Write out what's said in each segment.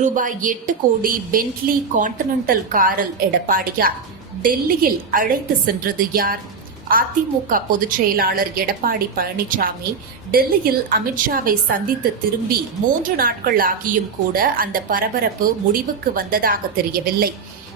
ரூபாய் எட்டு கோடி பென்ட்லி கான்டினென்டல் காரில் எடப்பாடியார். டெல்லியில் அழைத்து சென்றது யார்? அதிமுக பொதுச் செயலாளர் எடப்பாடி பழனிசாமி டெல்லியில் அமித்ஷாவை சந்தித்து திரும்பி மூன்று நாட்கள் ஆகியும் கூட அந்த பரபரப்பு முடிவுக்கு வந்ததாக தெரியவில்லை.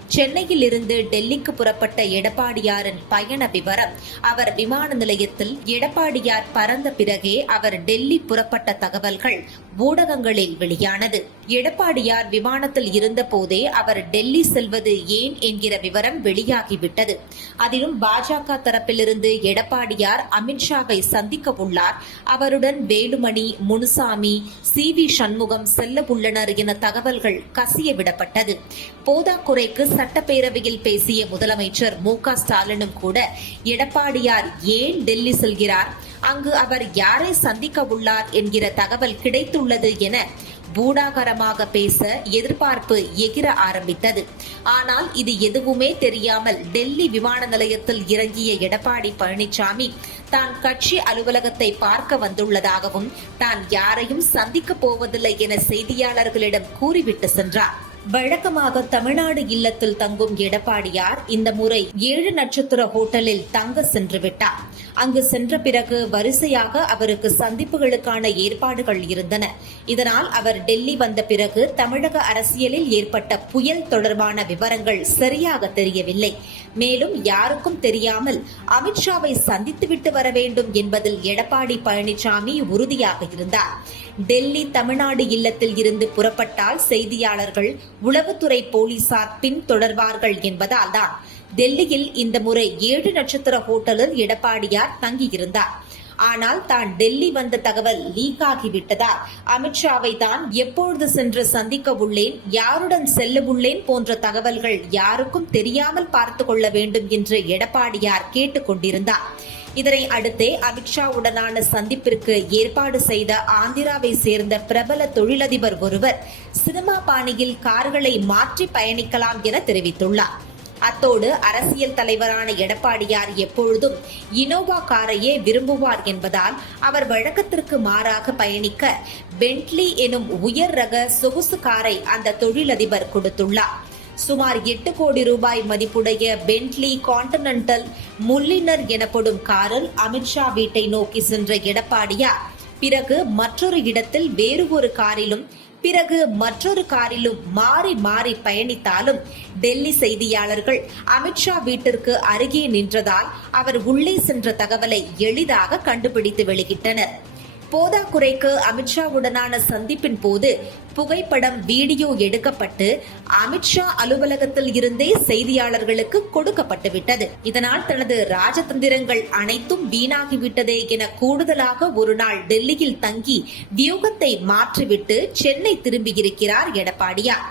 சென்னையில் இருந்து டெல்லிக்கு புறப்பட்ட எடப்பாடியாரின் பயண விவரம் அவர் விமான நிலையத்தில் எடப்பாடியார் பறந்த பிறகே அவர் டெல்லி புறப்பட்ட தகவல்கள் ஊடகங்களில் வெளியானது. எடப்பாடியார் விமானத்தில் இருந்தபோதே அவர் டெல்லி செல்வது ஏன் என்கிற விவரம் வெளியாகிவிட்டது. அதிலும் பாஜக தரப்பிலிருந்து எடப்பாடியார் அமித்ஷாவை சந்திக்க உள்ளார். அவருடன் வேலுமணி முனுசாமி சி. வி. சண்முகம் செல்ல உள்ளனர் என தகவல்கள் கசிய விடப்பட்டது. போதாக்குறைக்கு சட்டப்பேரவையில் பேசிய முதலமைச்சர் மு. க. ஸ்டாலினும் கூட எடப்பாடியார் ஏன் டெல்லி செல்கிறார்? அங்கு அவர் யாரை சந்திக்க உள்ளார் என்கிற தகவல் கிடைத்துள்ளது என பூடாகரமாக பேச எதிர்பார்ப்பு எகிர ஆரம்பித்தது. ஆனால் இது எதுவுமே தெரியாமல் டெல்லி விமான நிலையத்தில் இறங்கிய எடப்பாடி பழனிசாமி தான் கட்சி அலுவலகத்தை பார்க்க வந்துள்ளதாகவும் தான் யாரையும் சந்திக்கப் போவதில்லை என செய்தியாளர்களிடம் கூறிவிட்டு சென்றார். வழக்கமாக தமிழ்நாடு இல்லத்தில் தங்கும் எடப்பாடியார் இந்த முறை ஏழு நட்சத்திர ஹோட்டலில் தங்க சென்று விட்டார். அங்கு சென்ற பிறகு வரிசையாக அவருக்கு சந்திப்புகளுக்கான ஏற்பாடுகள் இருந்தன. இதனால் அவர் டெல்லி வந்த பிறகு தமிழக அரசியலில் ஏற்பட்ட புயல் தொடர்பான விவரங்கள் சரியாக தெரியவில்லை. மேலும் யாருக்கும் தெரியாமல் அமித்ஷாவை சந்தித்துவிட்டு வர வேண்டும் என்பதில் எடப்பாடி பழனிசாமி உறுதியாக இருந்தார். டெல்லி தமிழ்நாடு இல்லத்தில் இருந்து புறப்பட்டால் செய்தியாளர்கள் உளவுத்துறை போலீசார் பின் தொடர்வார்கள் என்பதால் தான் டெல்லியில் இந்த முறை ஏழு நட்சத்திர ஹோட்டலில் எடப்பாடியார் தங்கியிருந்தார். ஆனால் தான் டெல்லி வந்த தகவல் லீக் ஆகிவிட்டதால் அமித்ஷாவை தான் எப்பொழுது சென்று சந்திக்க உள்ளேன் யாருடன் செல்ல உள்ளேன் போன்ற தகவல்கள் யாருக்கும் தெரியாமல் பார்த்து கொள்ள வேண்டும் என்று எடப்பாடியார் கேட்டுக்கொண்டிருந்தார் கொண்டிருந்தார். இதனை அடுத்தே அமித்ஷாவுடனான சந்திப்பிற்கு ஏற்பாடு செய்த ஆந்திராவை சேர்ந்த பிரபல தொழிலதிபர் ஒருவர் சினிமா பாணியில் கார்களை மாற்றி பயணிக்கலாம் என தெரிவித்துள்ளார். அத்தோடு அரசியல் தலைவரான எடப்பாடியார் எப்பொழுதும் இனோவா காரையே விரும்புவார் என்பதால் அவர் வழக்கத்திற்கு மாறாக பயணிக்க பென்ட்லி எனும் உயர் ரக சொகுசு காரை அந்த தொழிலதிபர் கொடுத்துள்ளார். சுமார் எட்டு கோடி ரூபாய் மதிப்புடைய பென்ட்லி கான்டினென்டல் முல்லினர் எனப்படும் காரில் அமித்ஷா வீட்டை நோக்கி சென்ற எடப்பாடியார். பிறகு மற்றொரு இடத்தில் வேறு ஒரு காரிலும் பிறகு மற்றொரு காரிலும் மாறி மாறி பயணித்தாலும் டெல்லி செய்தியாளர்கள் அமித்ஷா வீட்டிற்கு அருகே நின்றதால் அவர் உள்ளே சென்ற தகவலை எளிதாக கண்டுபிடித்து வெளியிட்டனர். போதாக்குறைக்கு அமித்ஷாவுடனான சந்திப்பின் போது புகைப்படம் வீடியோ எடுக்கப்பட்டு அமித்ஷா அலுவலகத்தில் இருந்தே செய்தியாளர்களுக்கு கொடுக்கப்பட்டுவிட்டது. இதனால் தனது ராஜதந்திரங்கள் அனைத்தும் வீணாகிவிட்டதே என கூடுதலாக ஒரு நாள் டெல்லியில் தங்கி வியூகத்தை மாற்றிவிட்டு சென்னை திரும்பியிருக்கிறார் எடப்பாடியார்.